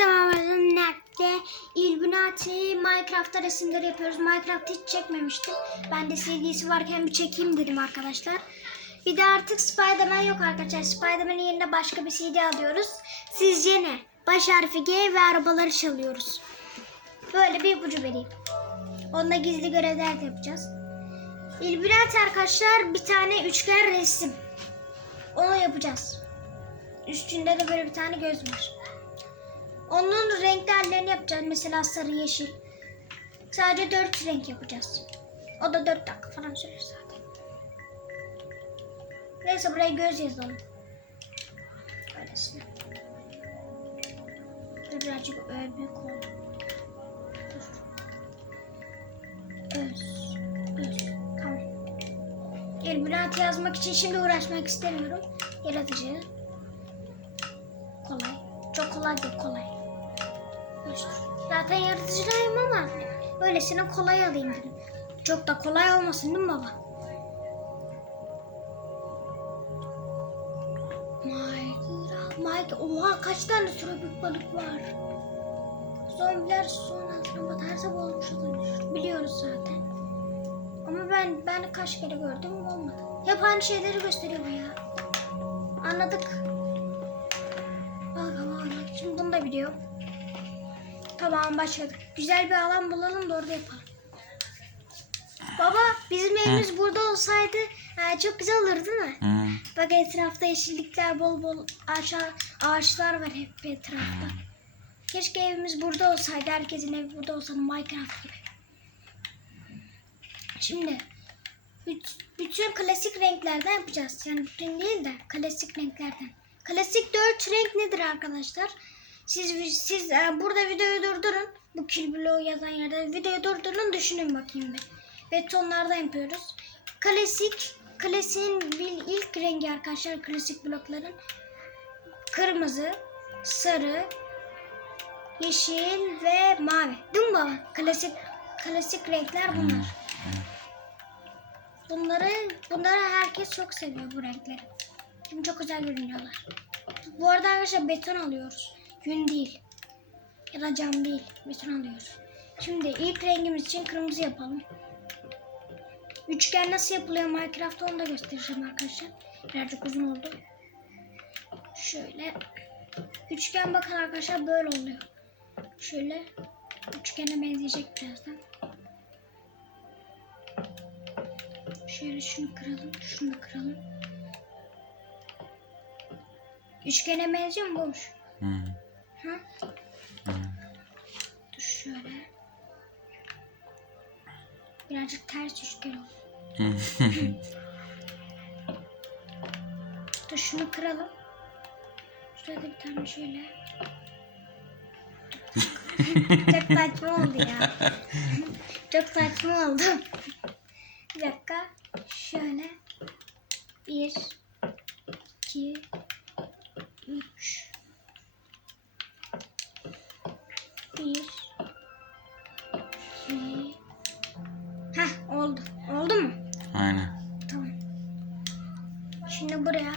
zamanların nerede Illuminati Minecraft'ta resimleri yapıyoruz. Minecraft hiç çekmemiştim. Ben de CD'si varken bir çekeyim dedim arkadaşlar. Bir de artık Spider-Man yok arkadaşlar. Spider-Man'in yerine başka bir CD alıyoruz. Sizce ne? Baş harfi G ve arabaları çalıyoruz. Böyle bir ipucu vereyim. Onunla gizli görevler de yapacağız. Illuminati arkadaşlar bir tane üçgen resim. Onu yapacağız. Üstünde de böyle bir tane göz var. Onun renkli hallerini yapacağız. Mesela sarı, yeşil. Sadece dört renk yapacağız. O da dört dakika falan sürer zaten. Neyse buraya göz yazalım. Öylesine. Dur birazcık ö, büyük oldu. Öz. Öz. Tamam. Illuminati yazmak için şimdi uğraşmak istemiyorum. Yaratıcı. Kolay. Çok kolay değil kolay. Zaten yaratıcıdayım ama öylesine kolay alayım dedim. Çok da kolay olmasın değil mi baba? Minecraft, Minecraft. Oha kaç tane tropik balık var. Zombiler suyun altına batarsa boğulmuş olur. Biliyoruz zaten. Ama ben ben kaç kere gördüm olmadı. Hep aynı şeyleri gösteriyor bu ya. Anladık. Bakalım anladık. Şimdi bunu da biliyorum. Tamam başladık. Güzel bir alan bulalım da orada yapalım. Baba bizim evimiz burada olsaydı e, çok güzel olur değil mi? Hı. Bak etrafta yeşillikler bol bol ağaçlar, ağaçlar var hep etrafta. Keşke evimiz burada olsaydı. Herkesin evi burada olsaydı Minecraft gibi. Şimdi büt- bütün klasik renklerden yapacağız. Yani bütün değil de klasik renklerden. Klasik dört renk nedir arkadaşlar? Siz siz e, burada videoyu durdurun. Bu kill bloğu yazan yerde videoyu durdurun düşünün bakayım bir. Betonlardan yapıyoruz. Klasik klasiğin bir ilk rengi arkadaşlar klasik blokların kırmızı, sarı, yeşil ve mavi. Değil mi baba? Klasik klasik renkler bunlar. Bunları bunları herkes çok seviyor bu renkleri. Şimdi çok güzel görünüyorlar. Bu arada arkadaşlar beton alıyoruz. Yün değil. Ya da cam değil. Beton alıyoruz. Şimdi ilk rengimiz için kırmızı yapalım. Üçgen nasıl yapılıyor Minecraft'ta onu da göstereceğim arkadaşlar. Birazcık uzun oldu. Şöyle. Üçgen bakın arkadaşlar böyle oluyor. Şöyle. Üçgene benzeyecek birazdan. Şöyle şunu kıralım. Şunu kıralım. Üçgene benziyor mu boş? Birazcık ters üçgen oldu. Hı. Dur şunu kıralım. Şurada bir tane şöyle. Çok saçma oldu ya. Çok saçma oldu. Bir dakika. Şöyle. Bir. iki, Şimdi buraya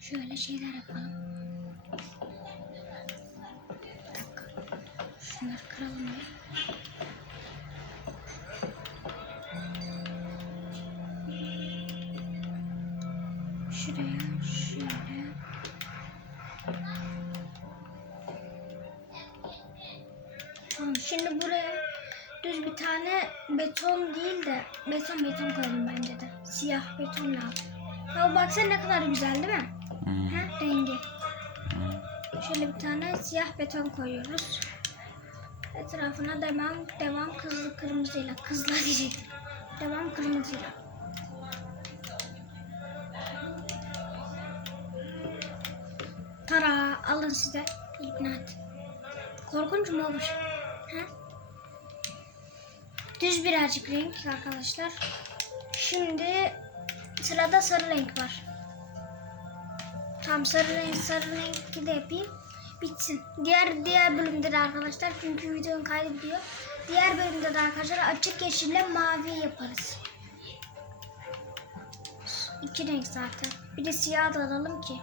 şöyle şeyler yapalım. Bir dakika. Şunları kıralım ya. Şuraya şöyle. Tamam şimdi buraya düz bir tane beton değil de beton beton koyalım bence de. Siyah beton lazım. Ya baksana ne kadar güzel değil mi? Hı. Ha, rengi. Hı. Şöyle bir tane siyah beton koyuyoruz. Etrafına devam devam kızlı kırmızıyla kızla diyecektim. Devam kırmızıyla. Tara alın size İlluminati. Korkunç mu olur? Ha? Düz birazcık renk arkadaşlar. Şimdi sırada sarı renk var. Tam sarı renk sarı renk de yapayım. Bitsin. Diğer diğer bölümde de arkadaşlar çünkü videonun kaydı bitiyor. Diğer bölümde de arkadaşlar açık yeşille mavi yaparız. İki renk zaten. Bir de siyah da alalım ki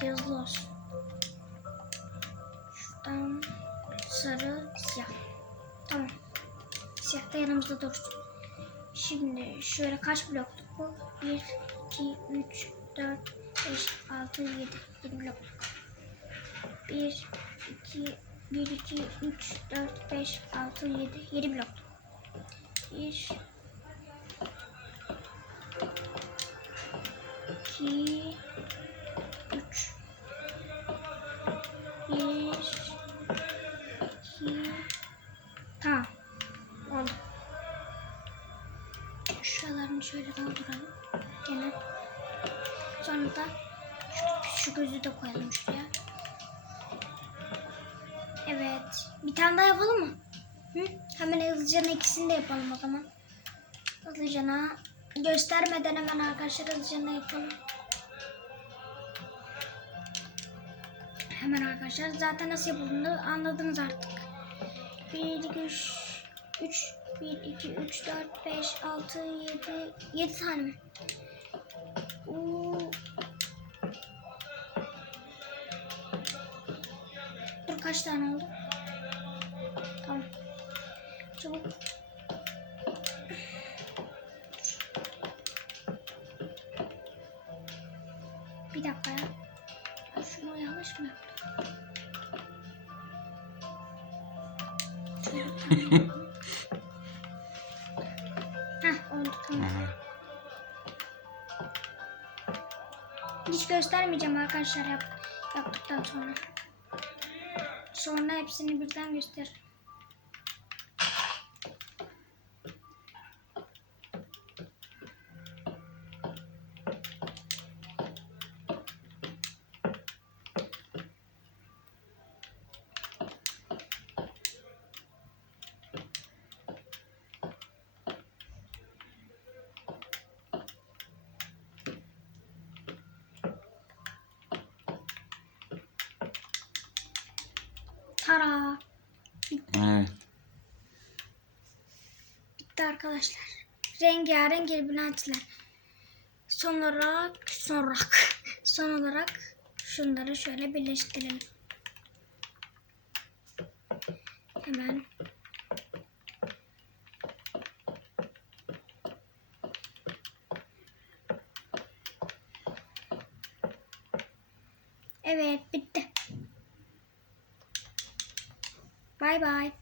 de hızlı olsun. Şuradan sarı, siyah. Tamam. Siyah da yanımızda dursun. Şimdi şöyle kaç blokluk bu? 1, 2, 3, 4, 5, 6, 7. 7 blok. 1, 2, 1, 2, 3, 4, 5, 6, 7. 7 blok. 1, 2, şöyle dolduralım. Gene. Sonra da şu, şu gözü de koyalım şuraya. Evet. Bir tane daha yapalım mı? Hı? Hemen hızlıca ikisini de yapalım o zaman. Hızlıca göstermeden hemen arkadaşlar hızlıca yapalım. Hemen arkadaşlar zaten nasıl yapıldığını anladınız artık. 1, 2, 3, 3, 1, 2, 3, 4, 5, 6, 7, 7 tane mi? Oo. Dur kaç tane oldu? Tamam. Çabuk. Bir dakika ya. Şunu yanlış mı yaptım? Hiç göstermeyeceğim arkadaşlar yap, yaptıktan sonra. Sonra hepsini birden göster. Tara. Evet. Bitti arkadaşlar. Rengarenk illuminatiler. Son olarak, son olarak, son olarak şunları şöyle birleştirelim. Hemen. Evet bitti. Bye bye.